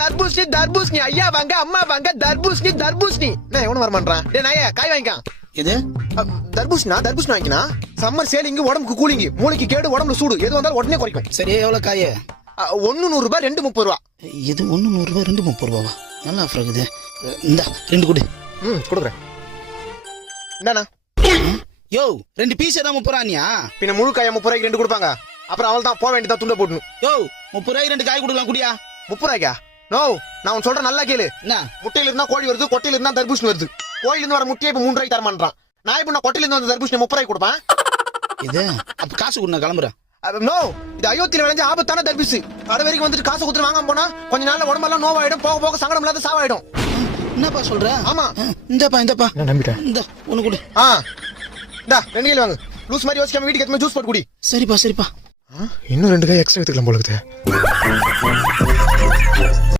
தர்பூசணி தர்பூசணி ஐயா வாங்க அம்மா வாங்க தர்பூசணி தர்பூசணி நான் எவனும் வர மாட்டான் டேய் நாயே காய் வாங்கிக்கான் இது தர்பூசணி வாங்கினா சம்மர் சேலிங் உடம்புக்கு கூலிங் மூளைக்கு கேடு உடம்புல சூடு எது வந்தாலும் உடனே குறைக்கும் சரி எவ்வளவு காய? 1 100 ரூபாய் 2 30 ரூபா இது 1 100 ரூபாய் 2 30 ரூபாவா? நல்லா ஆஃபர் இருக்குது. இந்த 2 கொடு. கொடுக்குறேன். இந்தாண்ணா. யோ 2 பீஸ் தான் 30 ரூபாயா? பின்ன முழு காய 30 ரூபாய்க்கு 2 கொடுப்பாங்க. அப்புறம் அவள் தான் போக வேண்டியதா துண்ட போடணும். யோ 30 ரூபாய்க்கு 2 காய் கொடுக்கலாம் குடியா? 30 ரூபாய்க்கா? நோ நான் உன் சொல்ற நல்லா கேளு. என்ன முட்டையில இருந்தா கோழி வருது, கொட்டையில இருந்தா தர்பூசணி வருது. கோயில இருந்து வர முட்டையை இப்ப 3 ரூபாய்க்கு தர மாட்டான். நான் இப்ப கொட்டையில இருந்து வந்த தர்பூசணி 30 ரூபாய்க்கு கொடுப்பேன். இது அப்ப காசு கொடு, நான் கிளம்புறேன். நோ இது அயோத்தியில விளைஞ்ச ஆபத்தான தர்பூசு. கடை வரைக்கும் வந்துட்டு காசு கொடுத்து வாங்காம போனா கொஞ்ச நாள்ல உடம்பெல்லாம் நோவாயிடும், போக போக சங்கடம் இல்லாத சாவாயிடும். என்னப்பா சொல்ற? ஆமா இந்தப்பா நான் நம்பிட்டேன். இந்த ஒண்ணு கொடு. இந்தா 2 கிலோ வாங்கு. லூஸ் மாதிரி யோசிக்காம வீட்டுக்கு எடுத்து ஜூஸ் போட்டு குடி. சரிப்பா. இன்னும் 2 காய் எக்ஸ்ட்ரா எடுத்துக்கலாம் போல இருக்குது.